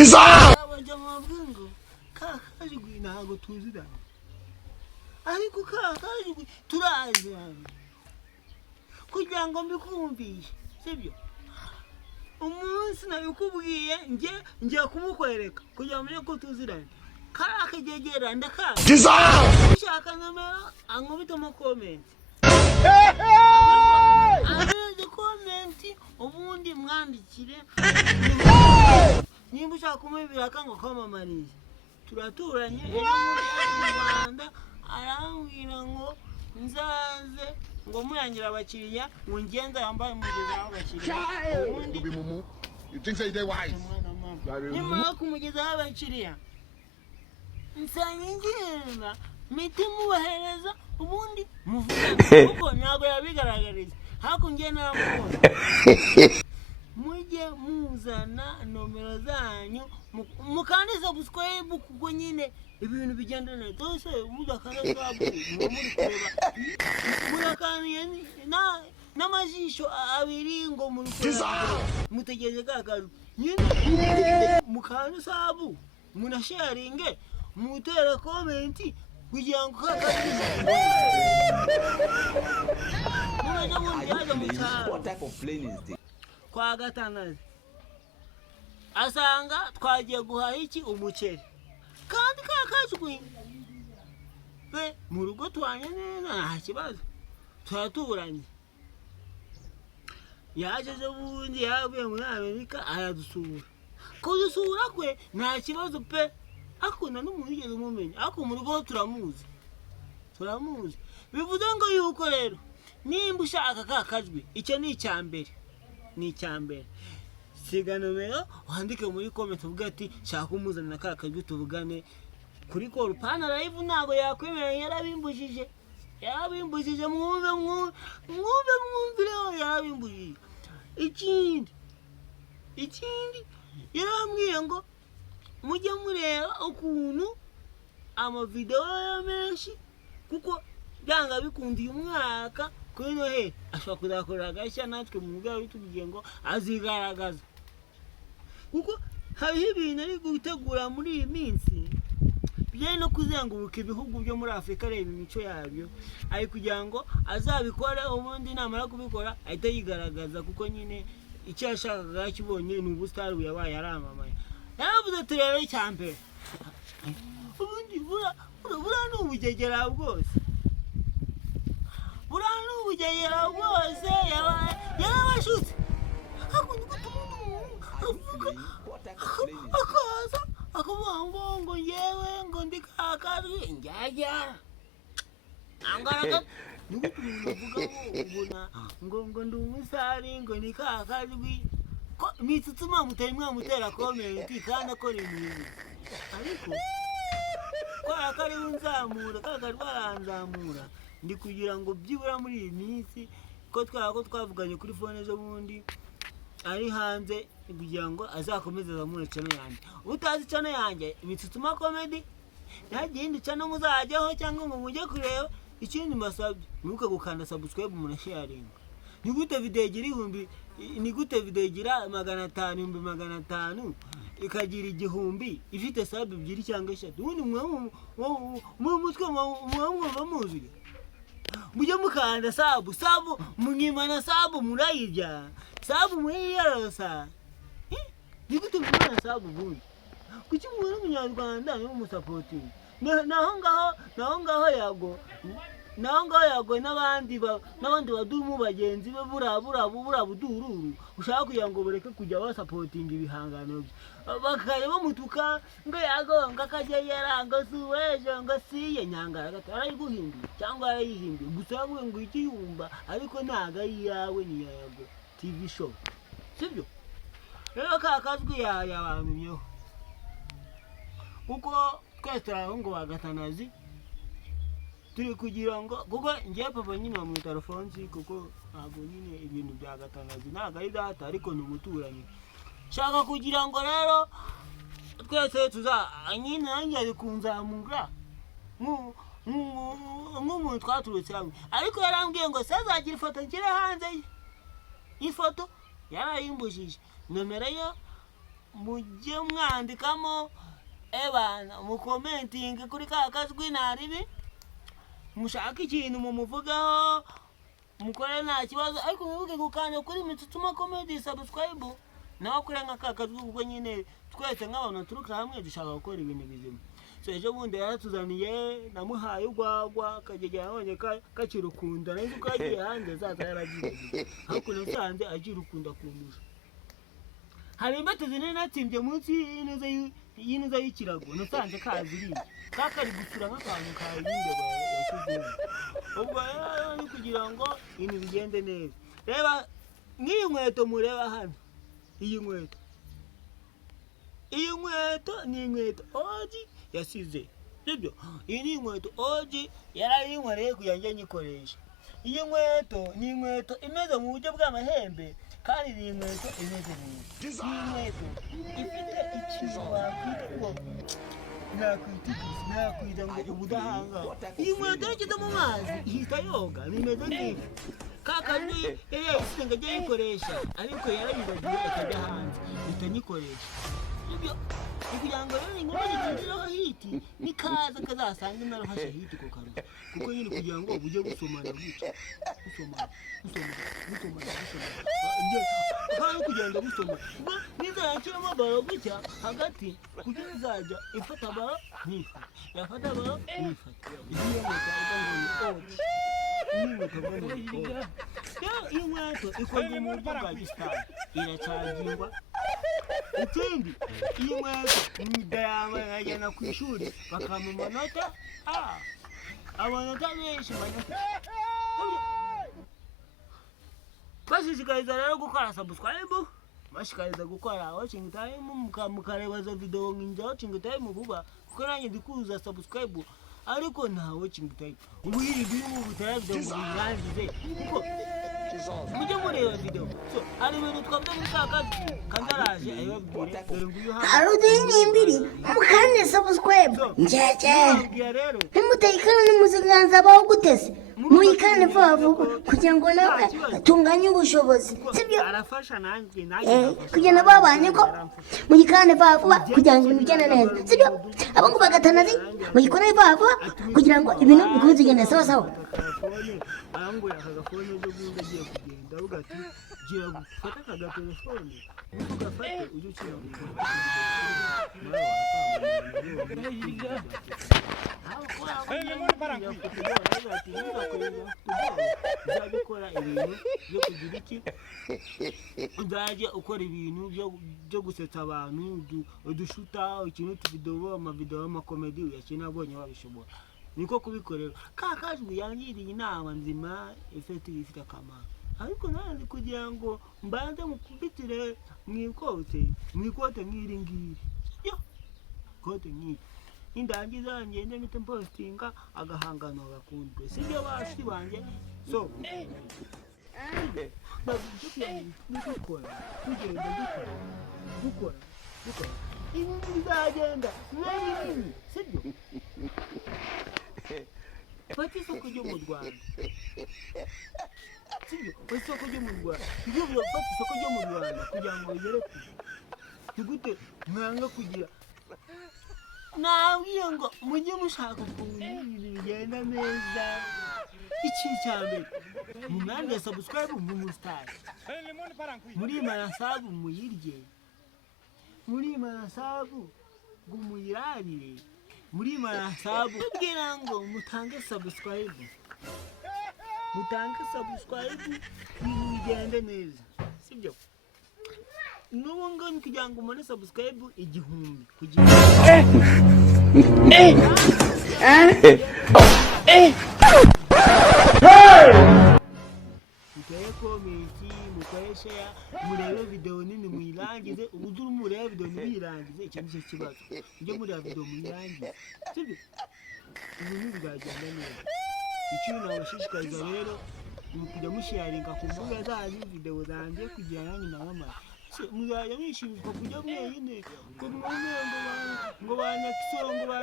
abajama bwingo kakajwi ntago tuzira ariko kakajwi turazi kugira ngo mbikumvishe sibyo umunsi nabikubwiye ngiye kumukwereka kugira ngo ko tuziranye karakegegera ndakaza ushaka nomero ankubita mu comment ubundi mwandikire nimba ushaka kumubwira kango kwamamariza turaturanye mu Rwanda arambwira ngo nzaze ngo muyangira abakiriya ngo ngenda yambaye umugeza w'abakiriya ubundi you think say they wise nimba kumugeza w'abakiriya nsangengenda mitimu bahereza ubundi muvuga kuko ntabwo yabigaragariza hakungiye naramubona mujye muzana nomero zanyu mukandiza subscribe kuko nyine ibintu bigenda neza dose mudakana sabu muri kureba murakaniye n'amajisho abiri ngo muri kureba mutegereje kakaru nyine mukana sabu munasharinge mutera comment kugira ngo what type of plane is this? Kwa gatanazi asanga twagiye guhaha iki umuceri kandi kakajwi mu rugo twanye neza nta kibazo turaturanye yajeje bundi yavuye muri Amerika aradusura kudusura kwe nta kibazo pe akunda n'umuntu yigeze umumenya ako mu rugo turamuzi bivuze ngo yuko rero nimba ushaka kakajwi icyo ni icyambere siga nomero wandike muri comment uvuga ati shaka umuzanira kakajwi tuvugane kuri call pana live ntago yakwemereye yarabimbujije mwumve yarabimbujije ikindi yarambwiye ngo mujye mureba ukuntu amavideo menshi kuko byanga bikundiye umwaka kuri Noheli ashobora kuzakorera gashya natwe mu bwawe bitubwiye ngo azigaragaza kuko hariho ibintu ari gutegura muri iyi minsi bijyanye no kuzenguruka ibihugu byo muri Afurika areba imico yabyo ari kugira ngo azabikore ubundi namara kubikora ahita yigaragaza kuko nyine icyo yashakaga kibonye ni ubusitari yabaye aramamaye yaravuze ati rero icyambere ubundi bura n'ubugegera bwose yarabashutse akaza akavuga ngo yewe ngo ndi kakajwi njyajyara angaraga ngo ndi umusari ngo ndi kakajwi ko mitsutuma mutera comment kandi akora ibintu ariko kwa kari unzamura kakajwaranzamura ndi kugira ngo byibura muri iyi minsi ko twavuganye kuri phone zo bundi ari hanze kugira ngo azakomeze zamure channel yanjye utazi channel yanjye imitsutuma comedy ntagindi channel muzajyaho cyangwa ngo mujye kureba ikindi mbasabye nuko gukanda subscribe umuntu sharing ni gute video igira 500 ikagira 1000 ifite sub 2 cyangwa 3 ubundi mutwe muzuye mujye mukanda sabu munyimana sabu murayirya sabu muyiyarasa ni gute mwana sabu bundi kuki mwana munyarwanda ni umusupporting naho ngaho yago n'abandi badumu bagenzi be burabura budururu ushaka kugira ngo bareke kujya basupporting ibihangano bye bakare bamutuka ngo yago ngakajya yaranga suweje ngo siye nyangara gatara guhindura cyangwa arayihinduye gusa ngo ikiyumba ariko ntaga yawe ni yago TV show sibyo rero kakazwi yabantumyeho kuko twese ngo bagatanazi turi kugira ngo kuko ngiye papa nyine mu telefonzi kuko ntabwo nyine ibintu bya gatanazi ntago ari data ariko ni umuturanyi shaka kugira ngo rero twese nyine nanjye ari kunzamura nk'umuntu twaturutse hamwe ariko yarambwiye ngo sazagira ifoto nshyire hanze ifoto yarayimbujije nomero yo mujye mwandikamo ebana mukomentinge kuri ka kajwi naribi mushaka ikintu mumuvugaho mukore nta kibazo ariko mwibuke gukanda kuri Mitsutuma Comedy subscribe nawe kuri nka kajwi kuko nyine twese nk'abantu turuka hamwe dushaka gukora ibintu bizima. So ejo bundi yaratuzaniye namuhaye ugwagwa kagege yabonye kakirukunda neza ukagiye hanze zaza yaragiye ariko nasanze agirukunda kumusha. Hari imbato zinene natsimbye munsi y'ineza y'ikirago nasanze kaziriye kakari gusura nk'akantu kayinde yashyizeho. Ubwo rero ni kugira ngo ibintu bigende neza. Reba nk'iyi nkweto mureba hano, iyi nkweto ni inkweto Oji yasize, sibyo? Iyi ni inkweto Oji yarayinkoreye kugira ngo nyikoreshe. Iyi nkweto ni inkweto imeze mu buryo bw'amahembe kandi ni inkweto imeze neza. Iyi nkweto ifite ikintu wakwita ngo nakwita ngo ubudahanga. Iyi nkweto yashyize mu mazi ihita yoga bimeze neza. Kakandi yayisize ngo ajye yikoresha ariko yarayibagiwe akajya hanze itanyikoresha. Ibyo kugira ngo rero ingoma zigindiraho hiti nikaza kazasanga narohashe hiti ko karo kuko nyine kugira ngo ujye gusomana gutya gusomana kandi kugenda gusoma nizakiramo baro gutya hagati kugira izajya ifata baro ntifa yafata baro ntifa igiye inkweto ikozwe mu buryo bwa gisitari iracagingwa. Ikindi iyi nkweto ndayambaye nkajyana ku ishuri bakampa amanota amanota menshi bashishikariza rero gukora subscribe bashishikariza gukora watching time mukareba za video nkinja watching time vuba kuko nanjye ndikuza subscribe ariko nta watching time ubu iri bintu butaravyo ngo birangize kuko mujye mureba video. So ari ibintu twavuze muri kakazi kandaraje ayobwire dore nguyu hano arudini imbiri mukande subscribe njeje nimutayikana nimuziganza baho gutese muyikane vuba kugira ngo nawe atunganye ubushobozi sibyo arafasha nanjye kugira ngo babanye ko muyikane vuba kugira ngo ibintu bigende neza sibyo abangu bagatanazi muyikore vuba kugira ngo ibintu bikomeze kugenda sawa sawa. Angu yakagafone byo guza giye kugenda ugati gira gufata kagatelefone ugafate ujye ukina uzajya ibintu byo kugira iki uzajya ukora ibintu byo gusetsa abantu udushuta ikintu tuvidewo amavideo y'amakomedi uyakina abonye wabishobora niko kubikorera kakajwi yangiriye inama nzima ifite akamaro ariko nanze kugira ngo mbanze mukubitire mwikote nk'iri ngiri yo kote nk'iri indangiza ngende mite postinga agahangano gakundwe sibyo bashi banje so dukora ibintu bizagenda nari sibyo. Fata isoko ryo mu Rwanda sibyo isoko ryo mu Rwanda ibyo fata isoko ryo mu Rwanda kugira ngo bigere tugute mwanga kugira nabwiye ngo mujye mushaka ukuntu ibintu bigenda neza. Iki cyambere mumwande subscribe mu star muri marasabu muyirye muri marasabu gumuyirarire muri marasabu kugira ngo mutange subscribe bigende neza sibyo. Nubu ngo kugira ngo umone subscribe 1000 kugira muteye komenti muteye share murebe video nini muyirangize ubuduru murebe video muyirangize icyo nicyo kibazo ujye mureba video muyirangize sibyo ibintu bizagenda neza. Ikintu nabashishikariza rero kujya musharinga ku mbuga zanyu video zanjye kugira nanjye namama muzajya mwishimishwa kujya mwenyine ko ngo banyakisoro ngo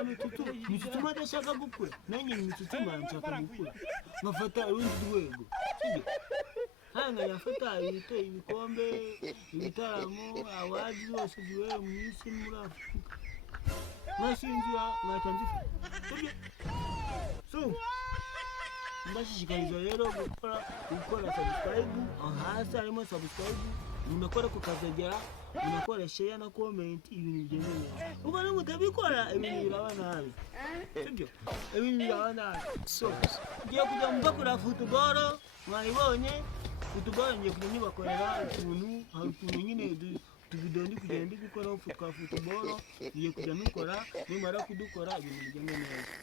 Mitsutuma adashaka gukura nanjye Mitsutuma nshaka gukura nkafata urundi rwego sibyo. hanga yafata ibikombe ibitaramo awards zose ziwe mu isi muri Afurika masinzira mwatanzika so ndashishikariza rero gukora subscribe hasi harimo subscribe munakora kukazogera munakora share na comment ibintu bigende neza uko no mutabikora ibintu biraba nabi sibyo ibintu biraba nabi so ngiye kujya mbakora football mwayibonye football ngiye kujya nibakorera ukuntu hari ukuntu nyine tuvidewo ndi kugenda gukora football ngiye kujya nukora nimara kudukora ibintu bigende neza